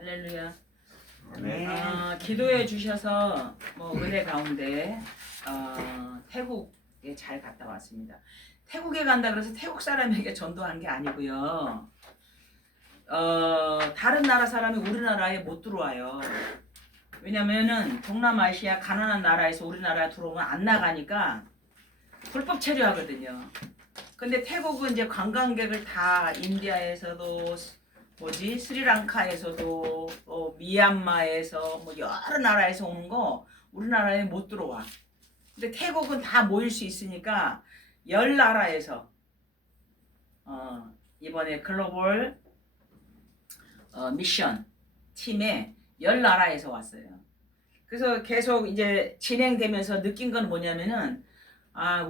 할렐루야. 네. 기도해 주셔서 은혜 가운데 태국에 잘 갔다 왔습니다. 태국에 간다 그래서 태국 사람에게 전도한 게 아니고요. 다른 나라 사람이 우리나라에 못 들어와요. 왜냐면은 동남아시아 가난한 나라에서 우리나라에 들어오면 안 나가니까 불법 체류하거든요. 근데 태국은 이제 관광객을 다 인디아에서도 스리랑카에서도 미얀마에서 여러 나라에서 오는 거 우리나라에 못 들어와. 근데 태국은 다 모일 수 있으니까 10나라에서 이번에 글로벌 미션 팀에 10나라에서 왔어요. 그래서 계속 이제 진행되면서 느낀 건 뭐냐면은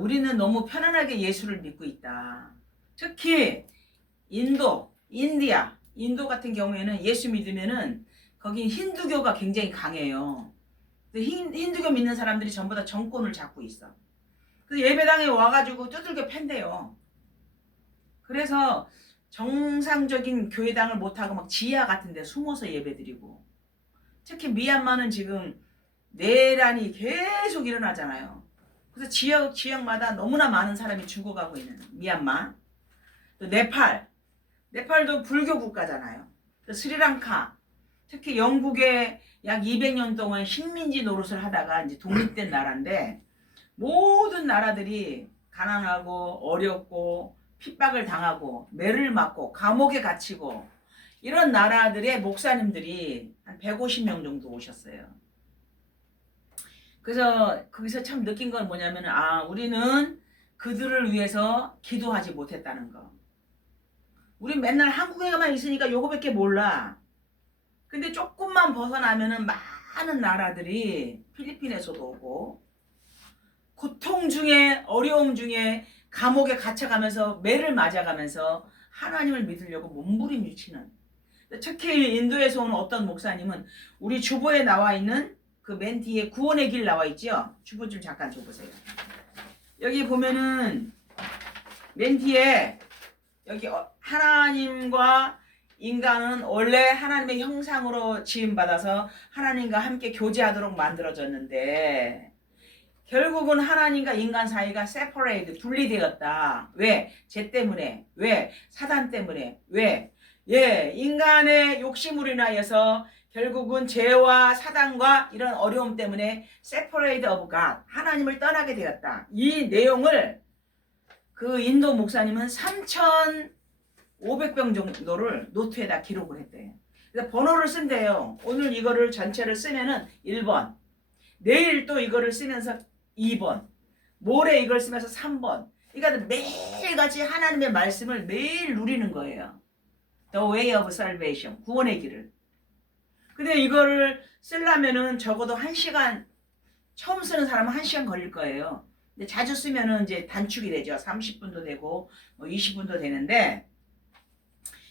우리는 너무 편안하게 예수를 믿고 있다. 특히 인도 같은 경우에는 예수 믿으면은 거기 힌두교가 굉장히 강해요. 힌두교 믿는 사람들이 전부 다 정권을 잡고 있어. 그래서 예배당에 와가지고 두들겨 팬대요. 그래서 정상적인 교회당을 못하고 막 지하 같은 데 숨어서 예배드리고, 특히 미얀마는 지금 내란이 계속 일어나잖아요. 그래서 지역마다 너무나 많은 사람이 죽어가고 있는 미얀마. 또 네팔도 불교 국가잖아요. 또 스리랑카, 특히 영국에 약 200년 동안 식민지 노릇을 하다가 이제 독립된 나라인데, 모든 나라들이 가난하고 어렵고 핍박을 당하고 매를 맞고 감옥에 갇히고 이런 나라들의 목사님들이 한 150명 정도 오셨어요. 그래서 거기서 참 느낀 건 뭐냐면 우리는 그들을 위해서 기도하지 못했다는 거. 우리 맨날 한국에만 있으니까 요거밖에 몰라. 근데 조금만 벗어나면은 많은 나라들이 필리핀에서도 오고 고통 중에 어려움 중에 감옥에 갇혀가면서 매를 맞아가면서 하나님을 믿으려고 몸부림치는, 특히 인도에서 오는 어떤 목사님은 우리 주보에 나와 있는 그 맨 뒤에 구원의 길 나와 있죠. 주보 좀 잠깐 줘보세요. 여기 보면은 맨 뒤에 여기 하나님과 인간은 원래 하나님의 형상으로 지음받아서 하나님과 함께 교제하도록 만들어졌는데 결국은 하나님과 인간 사이가 separate, 분리되었다. 왜? 죄 때문에. 왜? 사단 때문에. 왜? 인간의 욕심으로 인하여서 결국은 죄와 사단과 이런 어려움 때문에 separate of God, 하나님을 떠나게 되었다. 이 내용을 그 인도 목사님은 3,500병 정도를 노트에다 기록을 했대요. 그래서 번호를 쓴대요. 오늘 이거를 전체를 쓰면은 1번, 내일 또 이거를 쓰면서 2번, 모레 이걸 쓰면서 3번. 그러니까 매일같이 하나님의 말씀을 매일 누리는 거예요. The way of salvation, 구원의 길을. 근데 이거를 쓰려면은 적어도 1시간, 처음 쓰는 사람은 1시간 걸릴 거예요. 근데 자주 쓰면은 이제 단축이 되죠. 30분도 되고 20분도 되는데,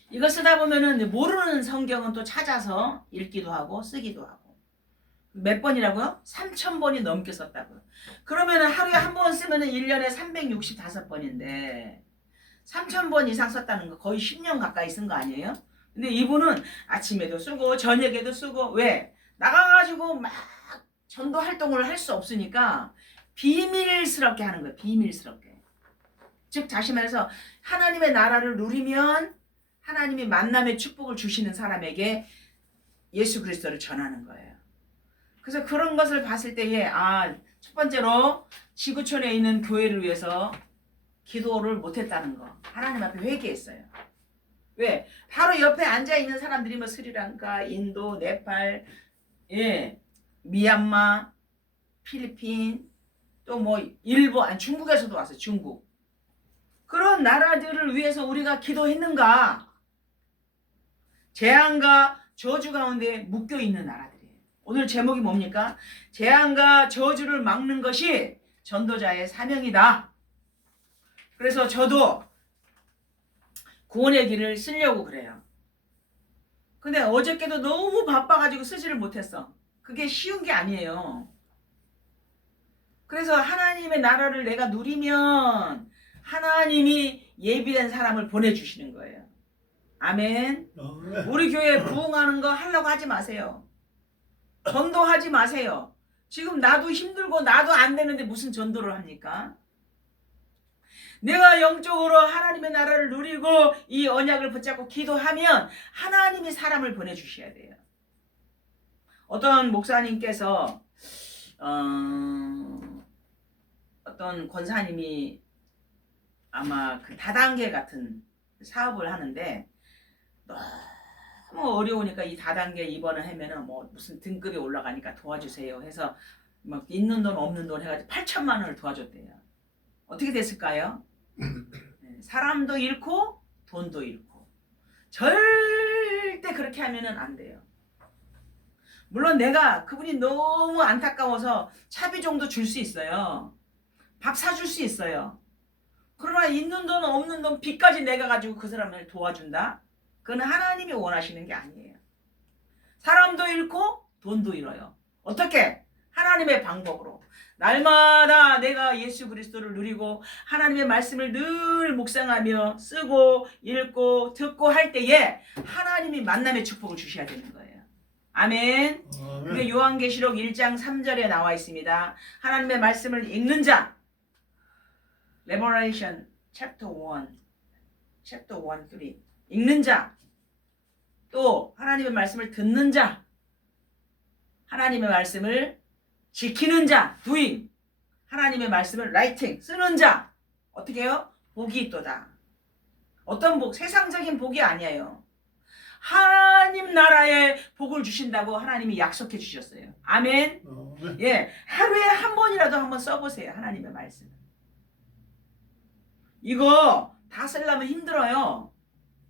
이거 쓰다 보면은 모르는 성경은 또 찾아서 읽기도 하고 쓰기도 하고. 몇 번이라고요? 3,000번이 넘게 썼다고요. 그러면 하루에 한 번 쓰면 1년에 365번인데 3,000번 이상 썼다는 거 거의 10년 가까이 쓴 거 아니에요? 근데 이분은 아침에도 쓰고 저녁에도 쓰고, 왜? 나가가지고 막 전도 활동을 할 수 없으니까 비밀스럽게 하는 거예요. 비밀스럽게. 즉 다시 말해서 하나님의 나라를 누리면 하나님이 만남의 축복을 주시는 사람에게 예수 그리스도를 전하는 거예요. 그래서 그런 것을 봤을 때에 첫 번째로 지구촌에 있는 교회를 위해서 기도를 못했다는 거. 하나님 앞에 회개했어요. 왜? 바로 옆에 앉아있는 사람들이 스리랑카, 인도, 네팔, 미얀마, 필리핀, 또 일본, 중국에서도 왔어요. 중국. 그런 나라들을 위해서 우리가 기도했는가? 재앙과 저주 가운데 묶여있는 나라들. 오늘 제목이 뭡니까? 재앙과 저주를 막는 것이 전도자의 사명이다. 그래서 저도 구원의 길을 쓰려고 그래요. 근데 어저께도 너무 바빠가지고 쓰지를 못했어. 그게 쉬운 게 아니에요. 그래서 하나님의 나라를 내가 누리면 하나님이 예비된 사람을 보내주시는 거예요. 아멘. 우리 교회 부흥하는 거 하려고 하지 마세요. 전도하지 마세요. 지금 나도 힘들고 나도 안 되는데 무슨 전도를 합니까? 내가 영적으로 하나님의 나라를 누리고 이 언약을 붙잡고 기도하면 하나님이 사람을 보내주셔야 돼요. 어떤 목사님께서 어떤 권사님이 아마 그 다단계 같은 사업을 하는데 너무 어려우니까 이 다단계 입원을 하면은 뭐 무슨 등급이 올라가니까 도와주세요 해서 막 있는 돈 없는 돈 해가지고 8천만 원을 도와줬대요. 어떻게 됐을까요? 사람도 잃고 돈도 잃고. 절대 그렇게 하면은 안 돼요. 물론 내가 그분이 너무 안타까워서 차비 정도 줄 수 있어요. 밥 사줄 수 있어요. 그러나 있는 돈 없는 돈 빚까지 내가 가지고 그 사람을 도와준다? 그건 하나님이 원하시는 게 아니에요. 사람도 잃고 돈도 잃어요. 어떻게? 하나님의 방법으로. 날마다 내가 예수 그리스도를 누리고 하나님의 말씀을 늘 묵상하며 쓰고 읽고 듣고 할 때에 하나님이 만남의 축복을 주셔야 되는 거예요. 아멘. 그게 요한계시록 1장 3절에 나와 있습니다. 하나님의 말씀을 읽는 자, Revelation chapter 1, 3 읽는 자, 또 하나님의 말씀을 듣는 자, 하나님의 말씀을 지키는 자, doing, 하나님의 말씀을 writing, 쓰는 자, 어떻게 해요? 복이 있도다. 어떤 복? 세상적인 복이 아니에요. 하나님 나라의 복을 주신다고 하나님이 약속해 주셨어요. 아멘. 예, 하루에 한 번이라도 한번 써보세요. 하나님의 말씀. 이거 다 쓰려면 힘들어요.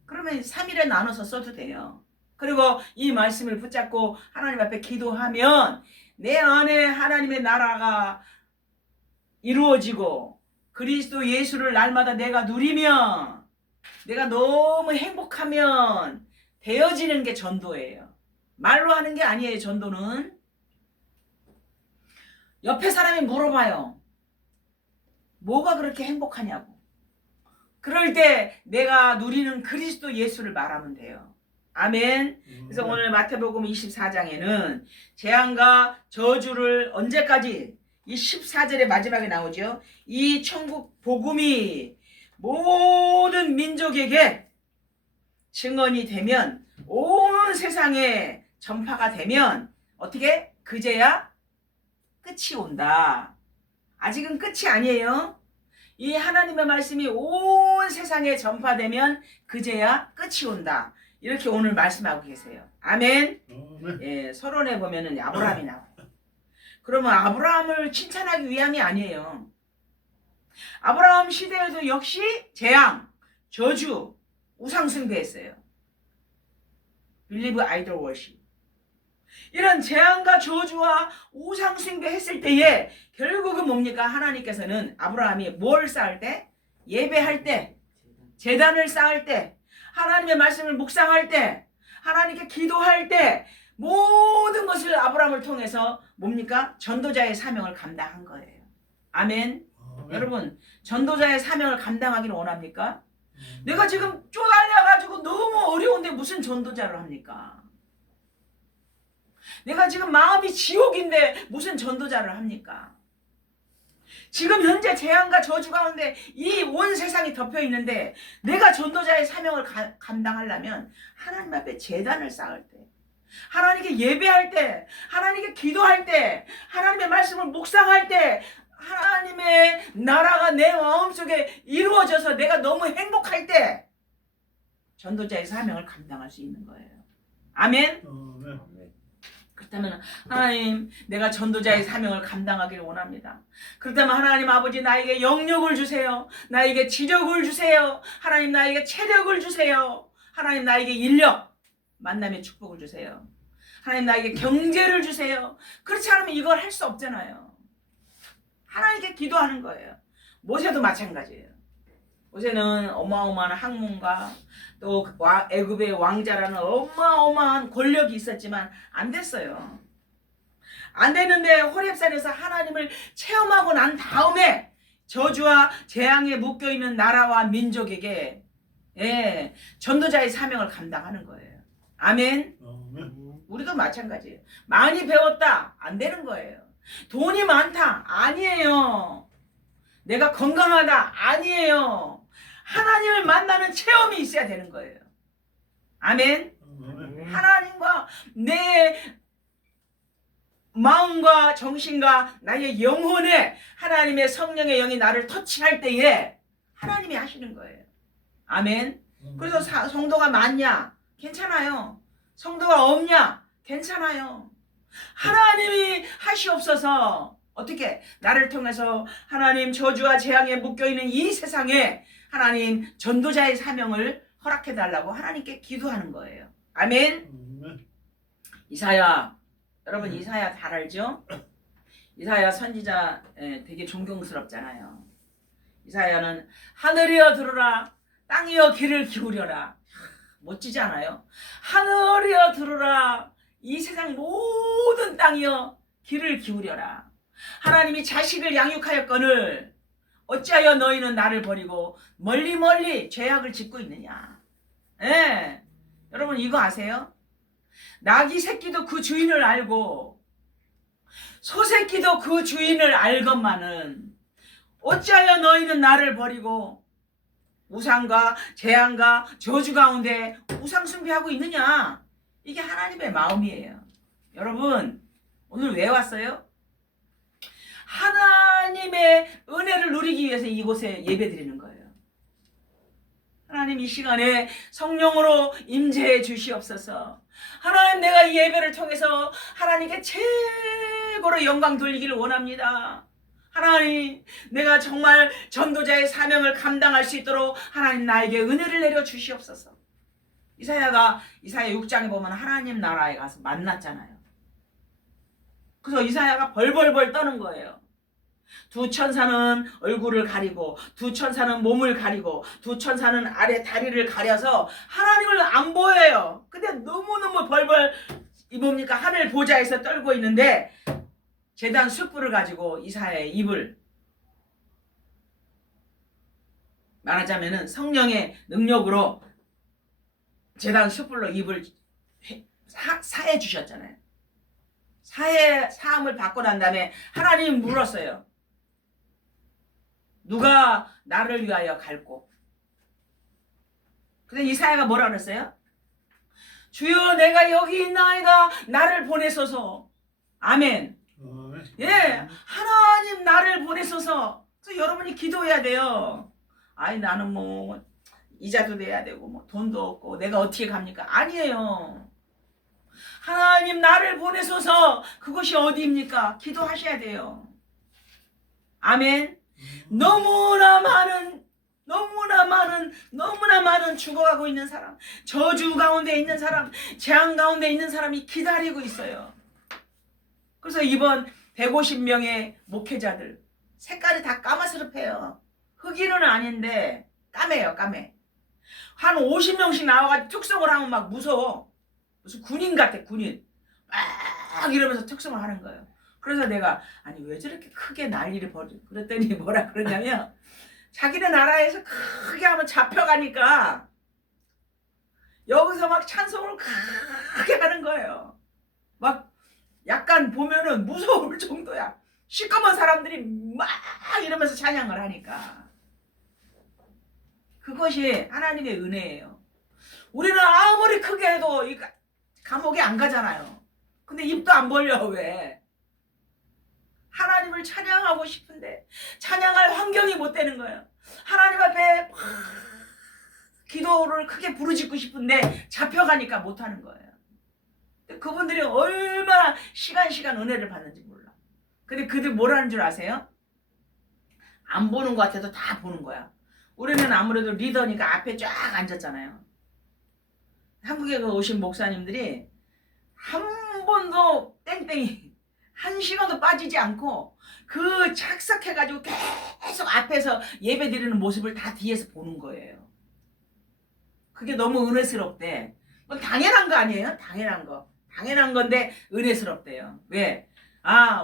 그러면 3일에 나눠서 써도 돼요. 그리고 이 말씀을 붙잡고 하나님 앞에 기도하면 내 안에 하나님의 나라가 이루어지고 그리스도 예수를 날마다 내가 누리면 내가 너무 행복하면 되어지는 게 전도예요. 말로 하는 게 아니에요. 전도는. 옆에 사람이 물어봐요. 뭐가 그렇게 행복하냐고. 그럴 때 내가 누리는 그리스도 예수를 말하면 돼요. 아멘. 그래서 오늘 마태복음 24장에는 재앙과 저주를 언제까지, 이 14절의 마지막에 나오죠. 이 천국 복음이 모든 민족에게 증언이 되면, 온 세상에 전파가 되면 어떻게? 그제야 끝이 온다. 아직은 끝이 아니에요. 이 하나님의 말씀이 온 세상에 전파되면 그제야 끝이 온다. 이렇게 오늘 말씀하고 계세요. 아멘. 예, 서론에 보면은 아브라함이 나와요. 그러면 아브라함을 칭찬하기 위함이 아니에요. 아브라함 시대에도 역시 재앙, 저주, 우상숭배했어요. Believe idol worship. 이런 재앙과 저주와 우상숭배했을 때에 결국은 뭡니까? 하나님께서는 아브라함이 뭘 쌓을 때? 예배할 때, 제단을 쌓을 때, 하나님의 말씀을 묵상할 때, 하나님께 기도할 때 모든 것을 아브라함을 통해서 뭡니까? 전도자의 사명을 감당한 거예요. 아멘. 여러분, 전도자의 사명을 감당하기를 원합니까? 내가 지금 쪼달려가지고 너무 어려운데 무슨 전도자를 합니까? 내가 지금 마음이 지옥인데 무슨 전도자를 합니까? 지금 현재 재앙과 저주 가운데 이 온 세상이 덮여 있는데 내가 전도자의 사명을 감당하려면 하나님 앞에 제단을 쌓을 때, 하나님께 예배할 때, 하나님께 기도할 때, 하나님의 말씀을 묵상할 때, 하나님의 나라가 내 마음속에 이루어져서 내가 너무 행복할 때 전도자의 사명을 감당할 수 있는 거예요. 아멘. 그렇다면 하나님, 내가 전도자의 사명을 감당하기를 원합니다. 그렇다면 하나님 아버지, 나에게 영력을 주세요. 나에게 지력을 주세요. 하나님, 나에게 체력을 주세요. 하나님, 나에게 인력, 만남의 축복을 주세요. 하나님, 나에게 경제를 주세요. 그렇지 않으면 이걸 할 수 없잖아요. 하나님께 기도하는 거예요. 모세도 마찬가지예요. 모세는 어마어마한 학문가, 또 애굽의 왕자라는 어마어마한 권력이 있었지만 안 됐어요. 안 되는데 호렙산에서 하나님을 체험하고 난 다음에 저주와 재앙에 묶여있는 나라와 민족에게 예, 전도자의 사명을 감당하는 거예요. 아멘. 아멘. 우리도 마찬가지예요. 많이 배웠다 안 되는 거예요. 돈이 많다 아니에요. 내가 건강하다 아니에요. 하나님을 만나는 체험이 있어야 되는 거예요. 아멘. 아멘. 하나님과 내 마음과 정신과 나의 영혼에 하나님의 성령의 영이 나를 터치할 때에 하나님이 하시는 거예요. 아멘. 그래서 성도가 많냐? 괜찮아요. 성도가 없냐? 괜찮아요. 하나님이 하시옵소서. 어떻게? 나를 통해서 하나님 저주와 재앙에 묶여있는 이 세상에 하나님 전도자의 사명을 허락해달라고 하나님께 기도하는 거예요. 아멘. 아멘. 이사야, 여러분 이사야 잘 알죠? 이사야 선지자 되게 존경스럽잖아요. 이사야는 하늘이여 들으라, 땅이여 귀를 기울여라. 멋지지 않아요? 하늘이여 들으라, 이 세상 모든 땅이여 귀를 기울여라. 하나님이 자식을 양육하였거늘 어찌하여 너희는 나를 버리고 멀리 멀리 죄악을 짓고 있느냐. 예. 여러분 이거 아세요? 나귀 새끼도 그 주인을 알고 소 새끼도 그 주인을 알건만은 어찌하여 너희는 나를 버리고 우상과 재앙과 저주 가운데 우상 숭배하고 있느냐. 이게 하나님의 마음이에요. 여러분 오늘 왜 왔어요? 하나님의 은혜를 누리기 위해서 이곳에 예배드리는 거예요. 하나님 이 시간에 성령으로 임재해 주시옵소서. 하나님 내가 이 예배를 통해서 하나님께 최고로 영광 돌리기를 원합니다. 하나님 내가 정말 전도자의 사명을 감당할 수 있도록 하나님 나에게 은혜를 내려 주시옵소서. 이사야 6장에 보면 하나님 나라에 가서 만났잖아요. 그래서 이사야가 벌벌벌 떠는 거예요. 두 천사는 얼굴을 가리고 두 천사는 몸을 가리고 두 천사는 아래 다리를 가려서 하나님을 안 보여요. 근데 너무너무 벌벌 뭡니까 하늘 보좌에서 떨고 있는데 제단 숯불을 가지고 이사야의 입을 말하자면은 성령의 능력으로 제단 숯불로 입을 사해 주셨잖아요. 사함을 받고 난 다음에 하나님이 물었어요. 누가 나를 위하여 갈고? 근데 이사야가 뭐라 그랬어요? 주여 내가 여기 있나이다 나를 보내소서. 아멘. 아멘. 예, 하나님 나를 보내소서. 그래서 여러분이 기도해야 돼요. 아이 나는 뭐 이자도 내야 되고 뭐 돈도 없고 내가 어떻게 갑니까? 아니에요. 하나님 나를 보내소서. 그것이 어디입니까? 기도하셔야 돼요. 아멘. 너무나 많은 죽어가고 있는 사람, 저주 가운데 있는 사람, 재앙 가운데 있는 사람이 기다리고 있어요. 그래서 이번 150명의 목회자들 색깔이 다 까마스럽해요. 흑인은 아닌데 까매요. 까매. 한 50명씩 나와가지고 특성을 하면 막 무서워. 무슨 군인 같아. 군인 막 이러면서 특성을 하는 거예요. 그래서 내가 아니 왜 저렇게 크게 난리를 벌여? 그랬더니 뭐라 그러냐면 자기네 나라에서 크게 하면 잡혀가니까 여기서 막 찬송을 크게 하는 거예요. 막 약간 보면은 무서울 정도야. 시커먼 사람들이 막 이러면서 찬양을 하니까 그것이 하나님의 은혜예요. 우리는 아무리 크게 해도 감옥에 안 가잖아요. 근데 입도 안 벌려. 왜? 하나님을 찬양하고 싶은데 찬양할 환경이 못 되는 거예요. 하나님 앞에 기도를 크게 부르짖고 싶은데 잡혀가니까 못하는 거예요. 그분들이 얼마나 시간 은혜를 받는지 몰라. 근데 그들 뭐라는 줄 아세요? 안 보는 것 같아도 다 보는 거야. 우리는 아무래도 리더니까 앞에 쫙 앉았잖아요. 한국에 오신 목사님들이 한 번도 땡땡이 한 시간도 빠지지 않고 그 착석해가지고 계속 앞에서 예배 드리는 모습을 다 뒤에서 보는 거예요. 그게 너무 은혜스럽대. 뭐 당연한 거 아니에요? 당연한 거. 당연한 건데 은혜스럽대요. 왜?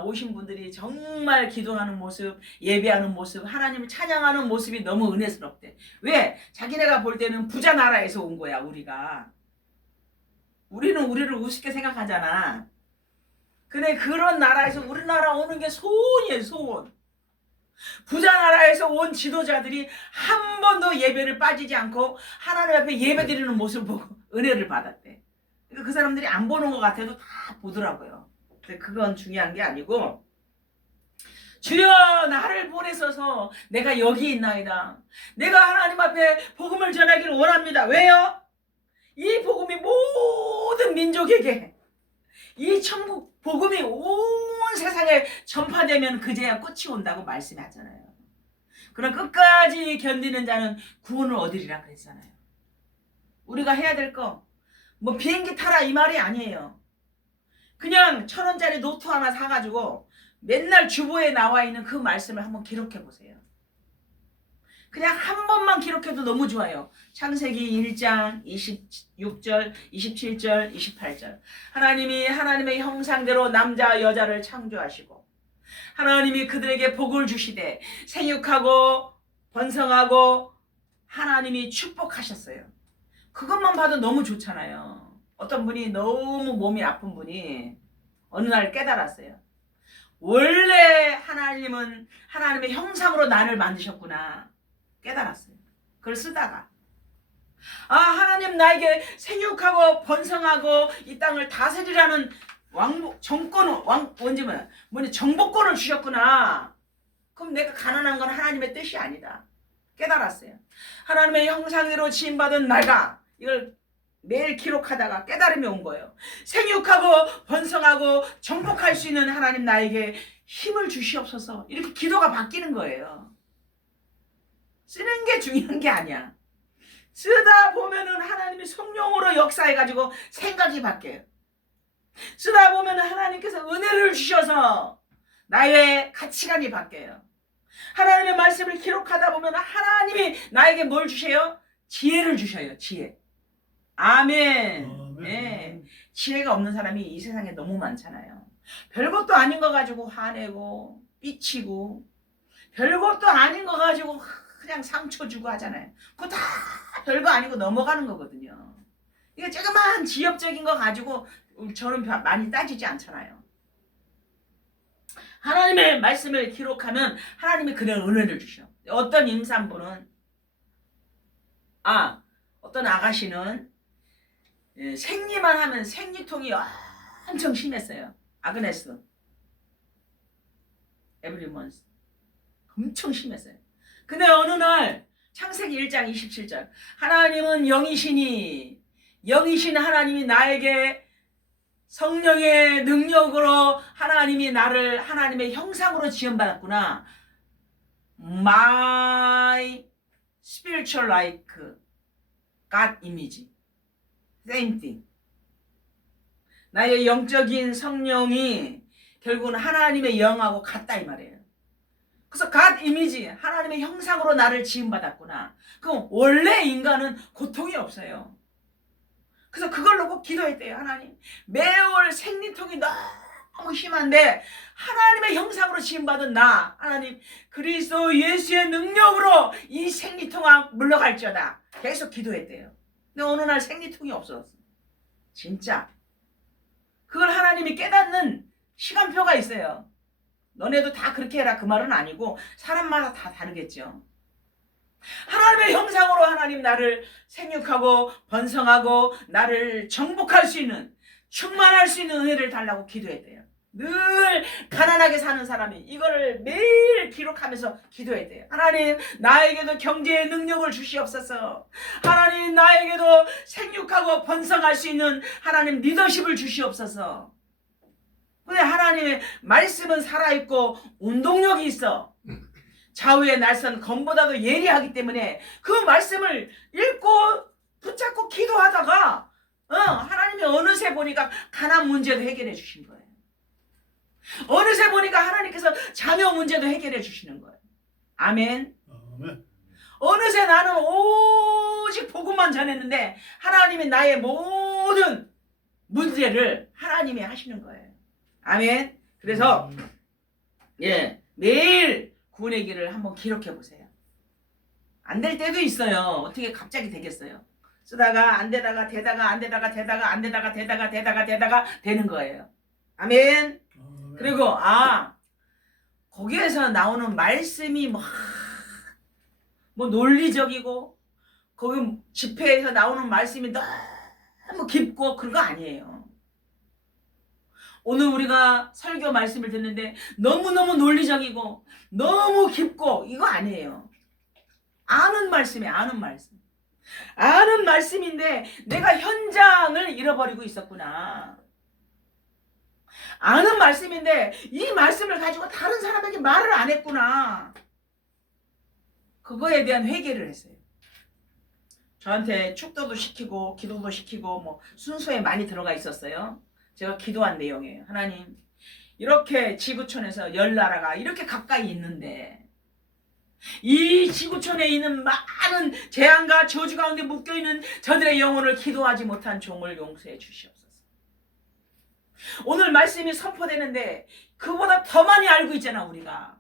오신 분들이 정말 기도하는 모습, 예배하는 모습, 하나님을 찬양하는 모습이 너무 은혜스럽대. 왜? 자기네가 볼 때는 부자 나라에서 온 거야, 우리가. 우리는 우리를 우습게 생각하잖아. 근데 그런 나라에서 우리나라 오는 게 소원이에요, 소원. 부자 나라에서 온 지도자들이 한 번도 예배를 빠지지 않고 하나님 앞에 예배 드리는 모습을 보고 은혜를 받았대. 그러니까 그 사람들이 안 보는 것 같아도 다 보더라고요. 근데 그건 중요한 게 아니고, 주여 나를 보내소서 내가 여기 있나이다. 내가 하나님 앞에 복음을 전하기를 원합니다. 왜요? 이 복음이 모든 민족에게, 이 천국 복음이 온 세상에 전파되면 그제야 끝이 온다고 말씀하잖아요. 그럼 끝까지 견디는 자는 구원을 얻으리라 그랬잖아요. 우리가 해야 될 거, 뭐 비행기 타라 이 말이 아니에요. 그냥 1,000원짜리 노트 하나 사가지고 맨날 주보에 나와 있는 그 말씀을 한번 기록해 보세요. 그냥 한 번만 기록해도 너무 좋아요. 창세기 1장 26절, 27절, 28절. 하나님이 하나님의 형상대로 남자 여자를 창조하시고 하나님이 그들에게 복을 주시되 생육하고 번성하고 하나님이 축복하셨어요. 그것만 봐도 너무 좋잖아요. 어떤 분이 너무 몸이 아픈 분이 어느 날 깨달았어요. 원래 하나님은 하나님의 형상으로 나를 만드셨구나 깨달았어요. 그걸 쓰다가 하나님 나에게 생육하고 번성하고 이 땅을 다스리라는 정복권을 주셨구나. 그럼 내가 가난한 건 하나님의 뜻이 아니다. 깨달았어요. 하나님의 형상대로 지음받은 나가 이걸 매일 기록하다가 깨달음이 온 거예요. 생육하고 번성하고 정복할 수 있는 하나님 나에게 힘을 주시옵소서. 이렇게 기도가 바뀌는 거예요. 쓰는 게 중요한 게 아니야. 쓰다 보면은 하나님이 성령으로 역사해가지고 생각이 바뀌어요. 쓰다 보면은 하나님께서 은혜를 주셔서 나의 가치관이 바뀌어요. 하나님의 말씀을 기록하다 보면 하나님이 나에게 뭘 주셔요? 지혜를 주셔요. 지혜. 아멘. 네. 지혜가 없는 사람이 이 세상에 너무 많잖아요. 별것도 아닌 거 가지고 화내고 삐치고 별것도 아닌 거 가지고 그냥 상처 주고 하잖아요. 그거 다 별거 아니고 넘어가는 거거든요. 이거 조그만 지엽적인 거 가지고 저는 많이 따지지 않잖아요. 하나님의 말씀을 기록하면 하나님이 그런 은혜를 주셔. 어떤 임산부는 어떤 아가씨는 생리만 하면 생리통이 엄청 심했어요. 아그네스 에브리먼스 엄청 심했어요. 근데 어느 날 창세기 1장 27절 하나님은 영이신 하나님이 나에게 성령의 능력으로 하나님이 나를 하나님의 형상으로 지음받았구나. My spiritual like God image. Same thing. 나의 영적인 성령이 결국은 하나님의 영하고 같다 이 말이에요. 그래서 God image, 하나님의 형상으로 나를 지음받았구나. 그럼 원래 인간은 고통이 없어요. 그래서 그걸 놓고 기도했대요. 하나님, 매월 생리통이 너무 심한데 하나님의 형상으로 지음받은 나, 하나님 그리스도 예수의 능력으로 이 생리통아 물러갈지어다. 계속 기도했대요. 근데 어느 날 생리통이 없어졌어. 진짜. 그걸 하나님이 깨닫는 시간표가 있어요. 너네도 다 그렇게 해라 그 말은 아니고 사람마다 다 다르겠죠. 하나님의 형상으로 하나님 나를 생육하고 번성하고 나를 정복할 수 있는, 충만할 수 있는 은혜를 달라고 기도했대요. 늘 가난하게 사는 사람이 이거를 매일 기록하면서 기도했대요. 하나님 나에게도 경제의 능력을 주시옵소서. 하나님 나에게도 생육하고 번성할 수 있는 하나님 리더십을 주시옵소서. 근데 하나님의 말씀은 살아있고 운동력이 있어. 좌우의 날선 검보다도 예리하기 때문에 그 말씀을 읽고 붙잡고 기도하다가 하나님이 어느새 보니까 가난 문제도 해결해 주신 거예요. 어느새 보니까 하나님께서 자녀 문제도 해결해 주시는 거예요. 아멘. 아멘. 어느새 나는 오직 복음만 전했는데 하나님이 나의 모든 문제를 하나님이 하시는 거예요. 아멘. 그래서 예, 매일 구원의 길을 한번 기록해 보세요. 안 될 때도 있어요. 어떻게 갑자기 되겠어요? 쓰다가 안 되다가 되다가 안 되다가 되다가 안 되다가 되다가 되다가 되는 거예요. 아멘. 그리고 거기에서 나오는 말씀이 뭐 논리적이고 거기 집회에서 나오는 말씀이 너무 깊고 그런 거 아니에요. 오늘 우리가 설교 말씀을 듣는데 너무너무 논리적이고 너무 깊고 이거 아니에요. 아는 말씀이에요. 아는 말씀. 아는 말씀인데 내가 현장을 잃어버리고 있었구나. 아는 말씀인데 이 말씀을 가지고 다른 사람에게 말을 안 했구나. 그거에 대한 회개를 했어요. 저한테 축도도 시키고 기도도 시키고 뭐 순서에 많이 들어가 있었어요. 제가 기도한 내용이에요. 하나님, 이렇게 지구촌에서 10나라가 이렇게 가까이 있는데 이 지구촌에 있는 많은 재앙과 저주 가운데 묶여있는 저들의 영혼을 기도하지 못한 종을 용서해 주시옵소서. 오늘 말씀이 선포되는데 그보다 더 많이 알고 있잖아 우리가.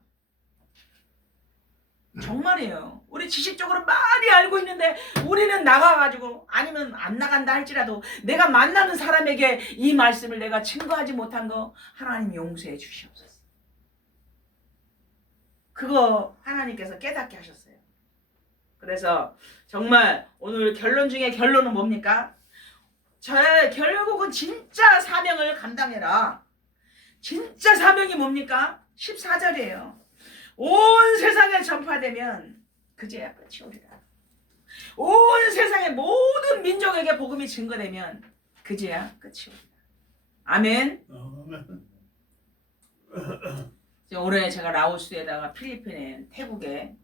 정말이에요. 우리 지식적으로 많이 알고 있는데 우리는 나가가지고 아니면 안 나간다 할지라도 내가 만나는 사람에게 이 말씀을 내가 증거하지 못한 거 하나님 용서해 주시옵소서. 그거 하나님께서 깨닫게 하셨어요. 그래서 정말 오늘 결론 중에 결론은 뭡니까? 결국은 진짜 사명을 감당해라. 진짜 사명이 뭡니까? 14절이에요. 온 세상에 전파되면 그제야 끝이 오리라. 온 세상의 모든 민족에게 복음이 증거되면 그제야 끝이 오리라. 아멘. 올해 제가 라오스에다가 필리핀에 태국에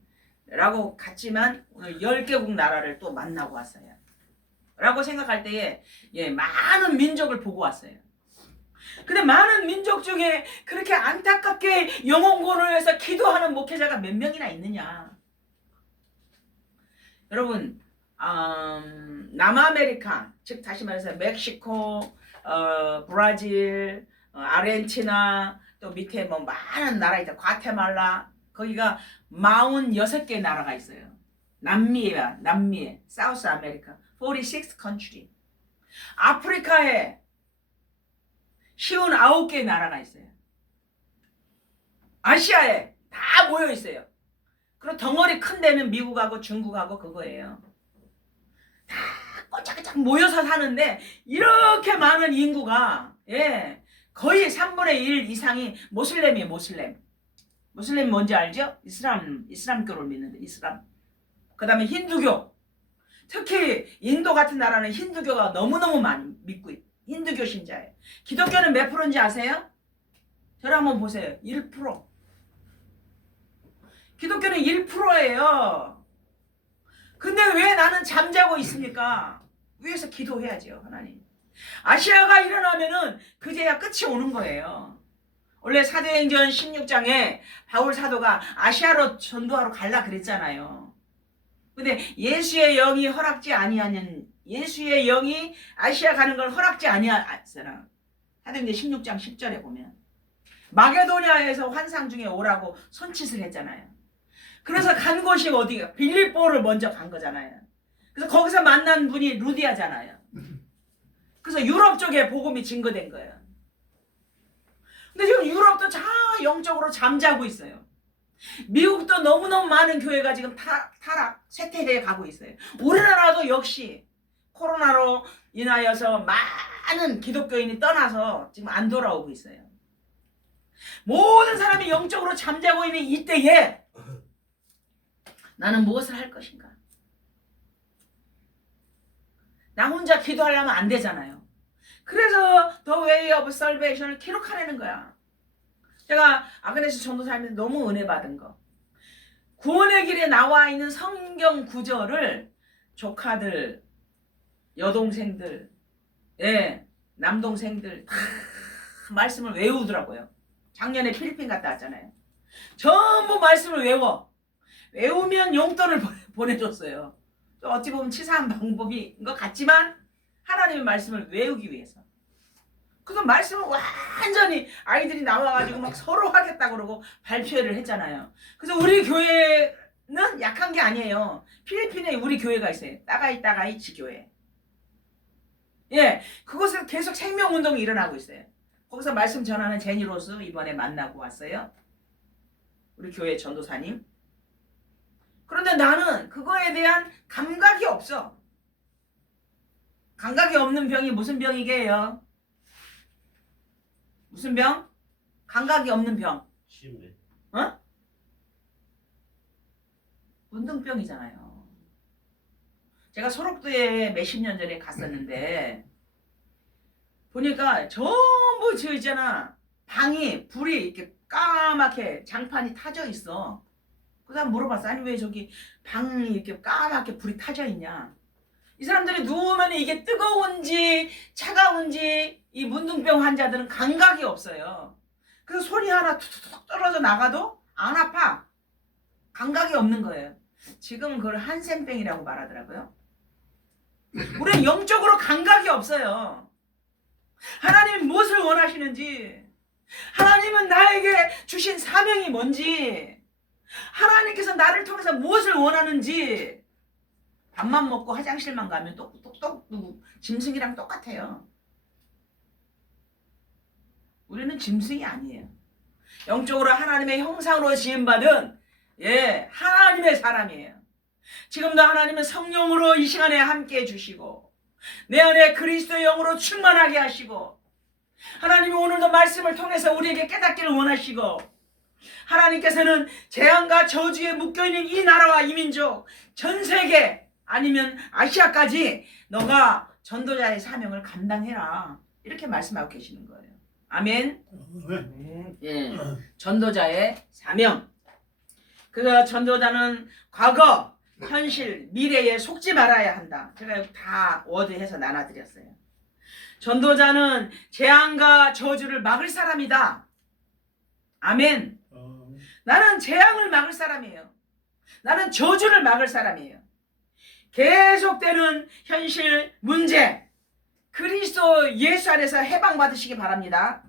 라고 갔지만 오늘 10개국 나라를 또 만나고 왔어요. 라고 생각할 때에 많은 민족을 보고 왔어요. 근데 많은 민족 중에 그렇게 안타깝게 영혼구원을 위해서 기도하는 목회자가 몇 명이나 있느냐. 여러분 남아메리카, 즉 다시 말해서 멕시코, 브라질, 아르헨티나, 또 밑에 뭐 많은 나라 있다. 과테말라, 거기가 46개 나라가 있어요. 남미에 사우스 아메리카 46 country. 아프리카에 59개 나라가 있어요. 아시아에 다 모여 있어요. 그리고 덩어리 큰 데는 미국하고 중국하고 그거예요. 다 꼬짝꼬짝 모여서 사는데 이렇게 많은 인구가 거의 3분의 1 이상이 모슬렘이에요. 모슬렘 뭔지 알죠? 이슬람교를 믿는데 이슬람. 그 다음에 힌두교. 특히 인도 같은 나라는 힌두교가 너무너무 많이 믿고 있어요. 힌두교 신자예요. 기독교는 몇 프로인지 아세요? 저를 한번 보세요. 1%. 기독교는 1%예요. 근데 왜 나는 잠자고 있습니까? 위에서 기도해야죠, 하나님. 아시아가 일어나면은 그제야 끝이 오는 거예요. 원래 사도행전 16장에 바울 사도가 아시아로 전도하러 갈라 그랬잖아요. 근데 예수의 영이 아시아 가는 걸 허락지 아니하잖아. 사도행전 16장 10절에 보면 마게도냐에서 환상 중에 오라고 손짓을 했잖아요. 그래서 간 곳이 어디가? 빌립보를 먼저 간 거잖아요. 그래서 거기서 만난 분이 루디아잖아요. 그래서 유럽 쪽에 복음이 증거된 거예요. 근데 지금 유럽도 다 영적으로 잠자고 있어요. 미국도 너무너무 많은 교회가 지금 쇠퇴해 가고 있어요. 우리나라도 역시 코로나로 인하여서 많은 기독교인이 떠나서 지금 안 돌아오고 있어요. 모든 사람이 영적으로 잠자고 있는 이때에 나는 무엇을 할 것인가? 나 혼자 기도하려면 안 되잖아요. 그래서 The Way of Salvation을 기록하려는 거야. 제가 아그네스 전도사님한테 너무 은혜 받은 거. 구원의 길에 나와 있는 성경 구절을 조카들, 여동생들, 남동생들 다 말씀을 외우더라고요. 작년에 필리핀 갔다 왔잖아요. 전부 말씀을 외우면 용돈을 보내줬어요. 어찌 보면 치사한 방법인 것 같지만 하나님의 말씀을 외우기 위해서. 그래서 말씀을 완전히 아이들이 나와가지고 막 서로 하겠다 그러고 발표를 했잖아요. 그래서 우리 교회는 약한 게 아니에요. 필리핀에 우리 교회가 있어요. 따가이 지교회. 예, 그곳에서 계속 생명운동이 일어나고 있어요. 거기서 말씀 전하는 제니 로스 이번에 만나고 왔어요. 우리 교회 전도사님. 그런데 나는 그거에 대한 감각이 없어. 감각이 없는 병이 무슨 병이게요? 무슨 병? 감각이 없는 병. 심해. 어? 운동병이잖아요. 제가 소록도에 몇십 년 전에 갔었는데 보니까 전부 저 있잖아. 방이 불이 이렇게 까맣게 장판이 타져 있어. 그 사람 물어봤어. 아니 왜 저기 방이 이렇게 까맣게 불이 타져 있냐. 이 사람들이 누우면 이게 뜨거운지 차가운지 이 문둥병 환자들은 감각이 없어요. 그래서 소리 하나 툭툭 떨어져 나가도 안 아파. 감각이 없는 거예요. 지금 그걸 한센병이라고 말하더라고요. 우리는 영적으로 감각이 없어요. 하나님이 무엇을 원하시는지, 하나님은 나에게 주신 사명이 뭔지, 하나님께서 나를 통해서 무엇을 원하는지. 밥만 먹고 화장실만 가면 똑똑똑 짐승이랑 똑같아요. 우리는 짐승이 아니에요. 영적으로 하나님의 형상으로 지음받은 하나님의 사람이에요. 지금도 하나님은 성령으로 이 시간에 함께해 주시고 내 안에 그리스도의 영으로 충만하게 하시고 하나님이 오늘도 말씀을 통해서 우리에게 깨닫기를 원하시고 하나님께서는 재앙과 저주에 묶여있는 이 나라와 이 민족 전 세계 아니면 아시아까지 너가 전도자의 사명을 감당해라 이렇게 말씀하고 계시는 거예요. 아멘. 예, 전도자의 사명. 그래서 전도자는 과거, 현실, 미래에 속지 말아야 한다. 제가 여기 다 워드해서 나눠드렸어요. 전도자는 재앙과 저주를 막을 사람이다. 아멘. 나는 재앙을 막을 사람이에요. 나는 저주를 막을 사람이에요. 계속되는 현실 문제 그리스도 예수 안에서 해방받으시기 바랍니다.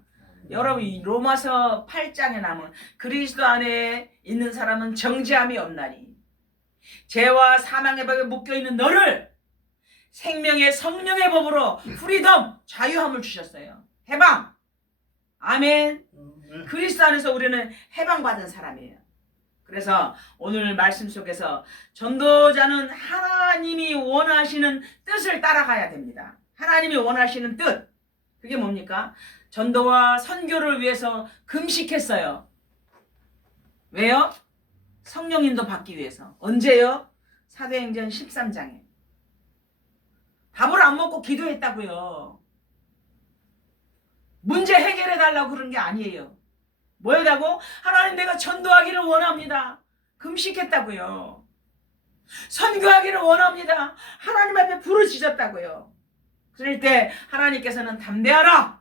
여러분 로마서 8장에 나오면 그리스도 안에 있는 사람은 정죄함이 없나니 죄와 사망의 법에 묶여있는 너를 생명의 성령의 법으로 프리덤 자유함을 주셨어요. 해방. 아멘. 그리스도 안에서 우리는 해방받은 사람이에요. 그래서 오늘 말씀 속에서 전도자는 하나님이 원하시는 뜻을 따라가야 됩니다. 하나님이 원하시는 뜻. 그게 뭡니까? 전도와 선교를 위해서 금식했어요. 왜요? 성령님도 받기 위해서. 언제요? 사도행전 13장에. 밥을 안 먹고 기도했다고요. 문제 해결해 달라고 그런 게 아니에요. 뭐라고? 하나님 내가 전도하기를 원합니다. 금식했다고요. 선교하기를 원합니다. 하나님 앞에 부르짖었다고요. 그럴 때 하나님께서는 담대하라.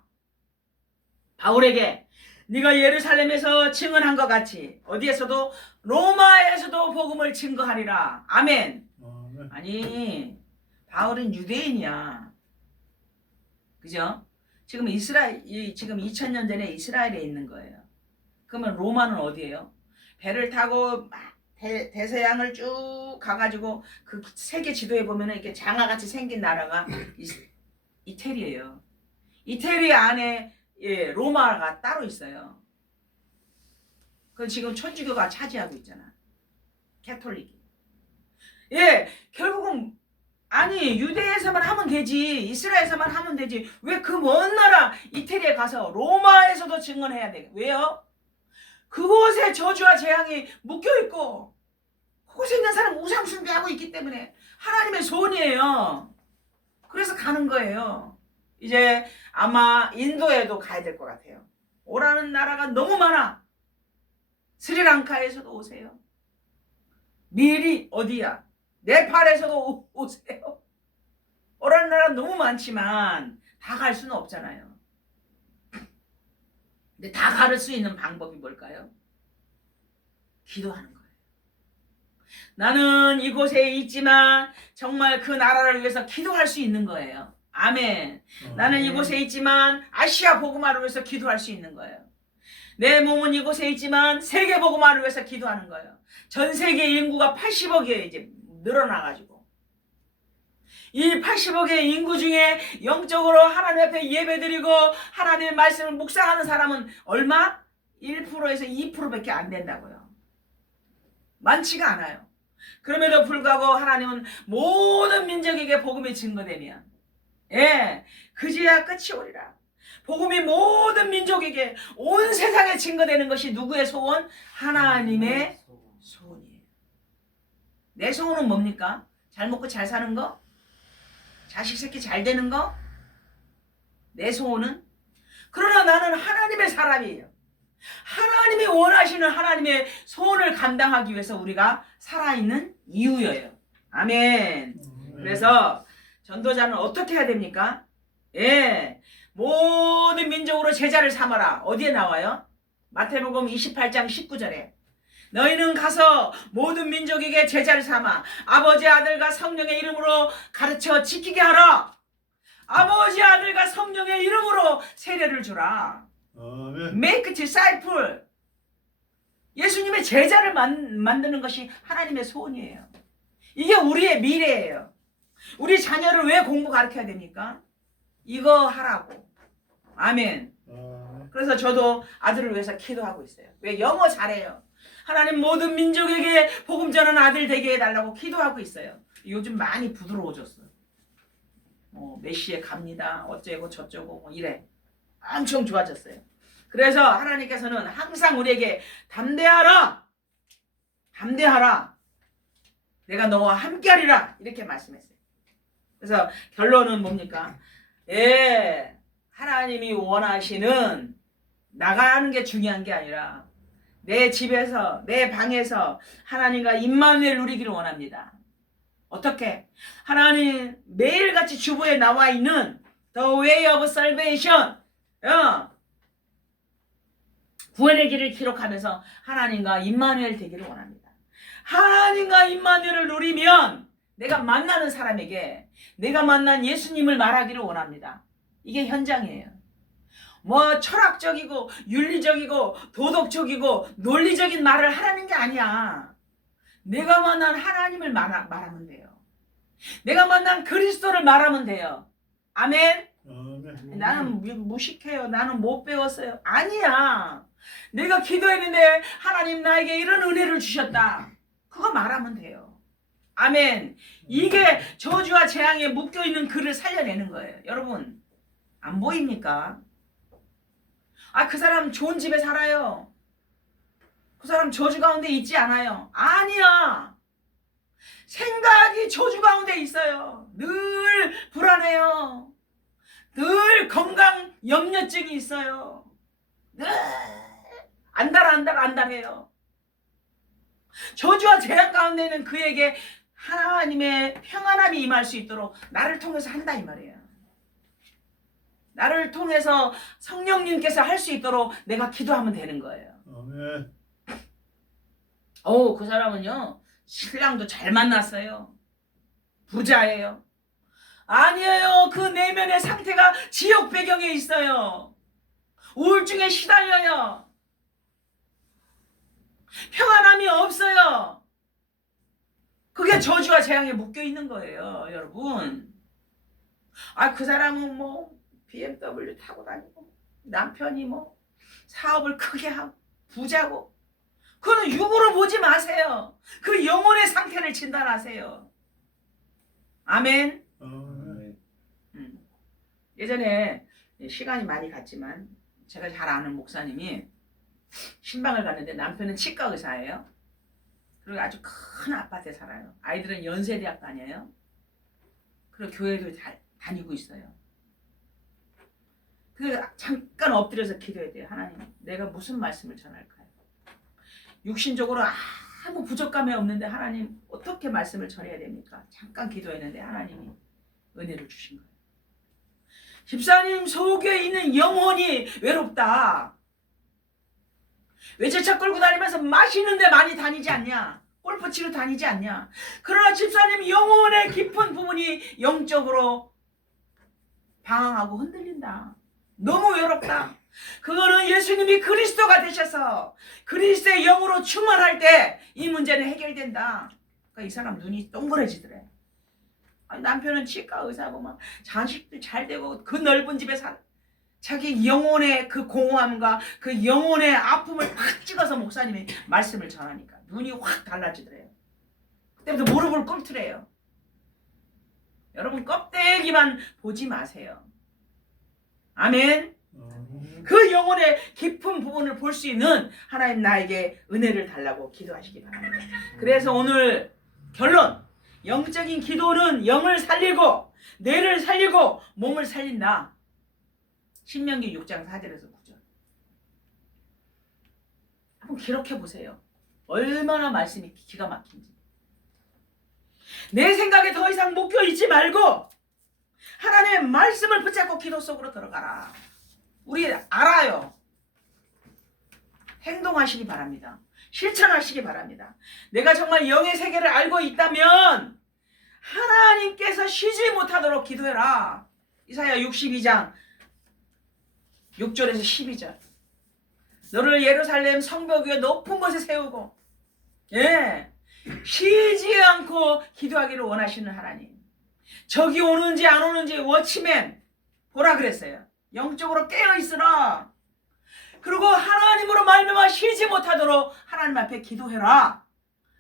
바울에게 네가 예루살렘에서 증언한 것 같이 어디에서도 로마에서도 복음을 증거하리라. 아멘. 아니 바울은 유대인이야. 그죠? 지금 지금 2000년 전에 이스라엘에 있는 거예요. 그러면 로마는 어디예요? 배를 타고 막 대서양을 쭉 가가지고 그 세계 지도에 보면은 이렇게 장아같이 생긴 나라가 이태리예요. 이태리 안에 로마가 따로 있어요. 그 지금 천주교가 차지하고 있잖아. 캐톨릭이. 결국은 아니 유대에서만 하면 되지 이스라엘에서만 하면 되지 왜 그 먼 나라 이태리에 가서 로마에서도 증언해야 돼? 왜요? 그곳에 저주와 재앙이 묶여있고 그곳에 있는 사람 우상 숭배하고 있기 때문에 하나님의 손이에요. 그래서 가는 거예요. 이제 아마 인도에도 가야 될 것 같아요. 오라는 나라가 너무 많아. 스리랑카에서도 오세요. 미리 어디야? 네팔에서도 오세요. 오라는 나라 너무 많지만 다 갈 수는 없잖아요. 근데 다 갈 수 있는 방법이 뭘까요? 기도하는 거예요. 나는 이곳에 있지만 정말 그 나라를 위해서 기도할 수 있는 거예요. 아멘. 나는 이곳에 있지만 아시아 복음화를 위해서 기도할 수 있는 거예요. 내 몸은 이곳에 있지만 세계 복음화를 위해서 기도하는 거예요. 전 세계 인구가 80억에 이제 늘어나가지고 이 80억의 인구 중에 영적으로 하나님 앞에 예배드리고 하나님의 말씀을 묵상하는 사람은 얼마? 1%에서 2%밖에 안 된다고요. 많지가 않아요. 그럼에도 불구하고 하나님은 모든 민족에게 복음이 증거되면 그제야 끝이 오리라. 복음이 모든 민족에게 온 세상에 증거되는 것이 누구의 소원? 하나님의 소원이에요. 내 소원은 뭡니까? 잘 먹고 잘 사는 거? 자식 새끼 잘 되는 거? 내 소원은? 그러나 나는 하나님의 사람이에요. 하나님이 원하시는 하나님의 소원을 감당하기 위해서 우리가 살아있는 이유예요. 아멘. 그래서 전도자는 어떻게 해야 됩니까? 모든 민족으로 제자를 삼아라. 어디에 나와요? 마태복음 28장 19절에 너희는 가서 모든 민족에게 제자를 삼아 아버지 아들과 성령의 이름으로 가르쳐 지키게 하라. 아버지 아들과 성령의 이름으로 세례를 주라. Make disciple. 예수님의 제자를 만드는 것이 하나님의 소원이에요. 이게 우리의 미래예요. 우리 자녀를 왜 공부 가르쳐야 됩니까? 이거 하라고. 아멘. 그래서 저도 아들을 위해서 기도하고 있어요. 왜? 영어 잘해요. 하나님 모든 민족에게 복음 전하는 아들 되게 해달라고 기도하고 있어요. 요즘 많이 부드러워졌어요. 몇 시에 갑니다. 어쩌고 저쩌고 이래. 엄청 좋아졌어요. 그래서 하나님께서는 항상 우리에게 담대하라. 담대하라. 내가 너와 함께하리라. 이렇게 말씀했어요. 그래서 결론은 뭡니까? 하나님이 원하시는 나가는 게 중요한 게 아니라 내 집에서 내 방에서 하나님과 임마누엘 누리기를 원합니다. 어떻게? 하나님 매일같이 주보에 나와 있는 The Way of Salvation 구원의 길을 기록하면서 하나님과 임마누엘 되기를 원합니다. 하나님과 임마누엘을 누리면 내가 만나는 사람에게 내가 만난 예수님을 말하기를 원합니다. 이게 현장이에요. 철학적이고 윤리적이고 도덕적이고 논리적인 말을 하라는 게 아니야. 내가 만난 하나님을 말하면 돼요. 내가 만난 그리스도를 말하면 돼요. 아멘. 나는 무식해요. 나는 못 배웠어요. 아니야. 내가 기도했는데 하나님 나에게 이런 은혜를 주셨다. 그거 말하면 돼요. 아멘. 이게 저주와 재앙에 묶여있는 그를 살려내는 거예요. 여러분 안 보입니까? 그 사람 좋은 집에 살아요. 그 사람 저주 가운데 있지 않아요. 아니야. 생각이 저주 가운데 있어요. 늘 불안해요. 늘 건강 염려증이 있어요. 늘 안달해요. 저주와 재앙 가운데 있는 그에게 하나님의 평안함이 임할 수 있도록 나를 통해서 한다 이 말이에요. 나를 통해서 성령님께서 할 수 있도록 내가 기도하면 되는 거예요. 아멘. 그 사람은요 신랑도 잘 만났어요. 부자예요. 아니에요. 그 내면의 상태가 지역 배경에 있어요. 우울증에 시달려요. 평안함이 없어요. 그게 저주와 재앙에 묶여 있는 거예요, 여러분. 그 사람은 BMW 타고 다니고 남편이 사업을 크게 하고 부자고 그거는 육으로 보지 마세요. 그 영혼의 상태를 진단하세요. 아멘. 예전에 시간이 많이 갔지만 제가 잘 아는 목사님이 신방을 갔는데 남편은 치과 의사예요. 그리고 아주 큰 아파트에 살아요. 아이들은 연세대학 다녀요. 그리고 교회도 잘 다니고 있어요. 그래서 잠깐 엎드려서 기도해야 돼요. 하나님, 내가 무슨 말씀을 전할까요? 육신적으로 아무 부족감이 없는데 하나님 어떻게 말씀을 전해야 됩니까? 잠깐 기도했는데 하나님이 은혜를 주신 거예요. 집사님 속에 있는 영혼이 외롭다. 외제차 끌고 다니면서 맛있는 데 많이 다니지 않냐? 골프 치러 다니지 않냐? 그러나 집사님 영혼의 깊은 부분이 영적으로 방황하고 흔들린다. 너무 외롭다. 그거는 예수님이 그리스도가 되셔서 그리스도의 영으로 충만할 때 이 문제는 해결된다. 그러니까 이 사람 눈이 동그래지더래. 아니, 남편은 치과 의사고 막 자식들 잘 되고 그 넓은 집에 살 자기 영혼의 그 공허함과 그 영혼의 아픔을 팍 찍어서 목사님이 말씀을 전하니까 눈이 확 달라지더래요. 그때부터 무릎을 꿇더래요. 여러분 껍데기만 보지 마세요. 아멘. 그 영혼의 깊은 부분을 볼 수 있는 하나님 나에게 은혜를 달라고 기도하시기 바랍니다. 그래서 오늘 결론, 영적인 기도는 영을 살리고 뇌를 살리고 몸을 살린다. 신명기 6장 4절에서 9절. 한번 기록해 보세요. 얼마나 말씀이 기가 막힌지. 내 생각에 더 이상 묶여 있지 말고 하나님의 말씀을 붙잡고 기도 속으로 들어가라. 우리 알아요. 행동하시기 바랍니다. 실천하시기 바랍니다. 내가 정말 영의 세계를 알고 있다면 하나님께서 쉬지 못하도록 기도해라. 이사야 62장 6절에서 12절. 너를 예루살렘 성벽 위에 높은 곳에 세우고 쉬지 않고 기도하기를 원하시는 하나님. 적이 오는지 안 오는지 워치맨 보라 그랬어요. 영적으로 깨어있으라. 그리고 하나님으로 말미암아 쉬지 못하도록 하나님 앞에 기도해라.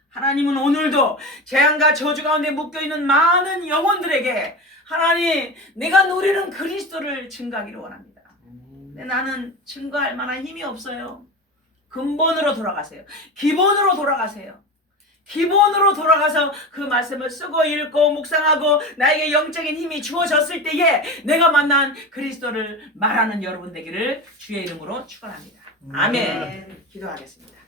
하나님은 오늘도 재앙과 저주 가운데 묶여있는 많은 영혼들에게 하나님 내가 누리는 그리스도를 증거하기를 원합니다. 근데 나는 증거할 만한 힘이 없어요. 근본으로 돌아가세요. 기본으로 돌아가세요. 기본으로 돌아가서 그 말씀을 쓰고 읽고 묵상하고 나에게 영적인 힘이 주어졌을 때에 내가 만난 그리스도를 말하는 여러분 되기를 주의 이름으로 축원합니다. 아멘. 기도하겠습니다.